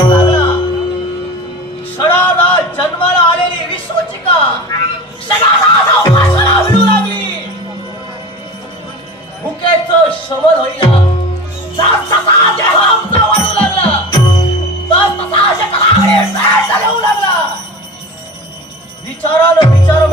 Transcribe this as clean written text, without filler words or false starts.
वाटू लागला. क्षणाला जन्माला आलेली विश्वचिका क्षणाला उपासाला भिडू लागली. भुकेचं शमन होईना. तसा देह आमचा वाढू लागला. तसा शेताला चालवू लागला. विचारानं विचार